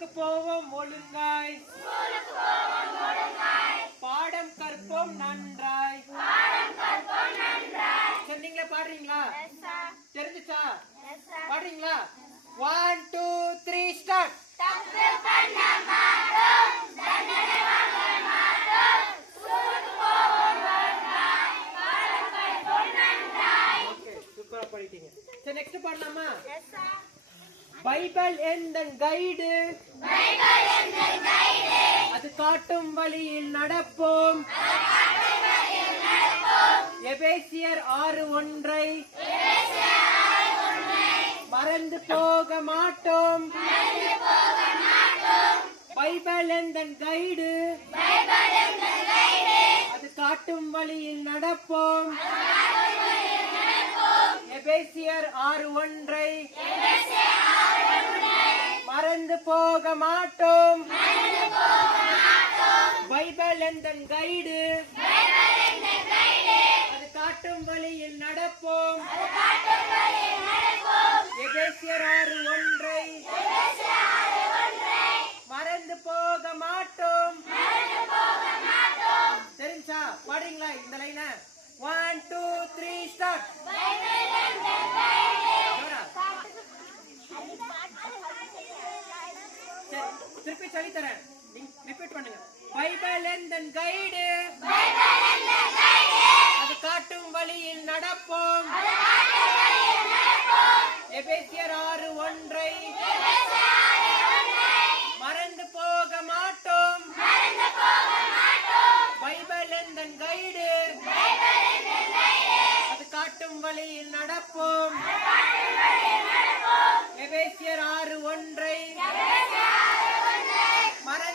ஸ்கூலுக்கு போவோம் ஒழுங்காய், பாடம் கற்போம் நன்றாய். சொன்னீங்களா? பாடுறீங்களா? தெரிஞ்சுச்சா? பாடுறீங்களா? 1 2 3 ஸ்டார்ட். சூப்பரா படிட்டீங்க. சரி, நெக்ஸ்ட் பாடலாமா? பைபிள் எந்தன் கைடு, அது காட்டும் வழியில் நடப்போம். எபேசியர் 6:1 மறந்து போக மாட்டோம். பைபிள் எந்தன் கைடு, அது காட்டும் வழியில் நடப்போம். எபேசியர் 6:1 மறந்து போக மாட்டோம். பைபிள் எந்தன் கைடு, அது காட்டும் வழியில் நடப்போம். எபேசியர் 6:1 மறந்து போக மாட்டோம். தெரிஞ்சா? பாடுறீங்களா இந்த லைன? 1 2 3 ஸ்டார்ட். திருப்பி சொல்லி தரேன், ரிப்பீட் பண்ணுங்க. பைபிள் எந்தன் கைடு, அது காட்டும் வழியில் நடப்போம். எபேசியர் 6:1 மறந்து போக மாட்டோம். பைபிள் எந்தன் கைடு, அது காட்டும் வழியில் நடப்போம்.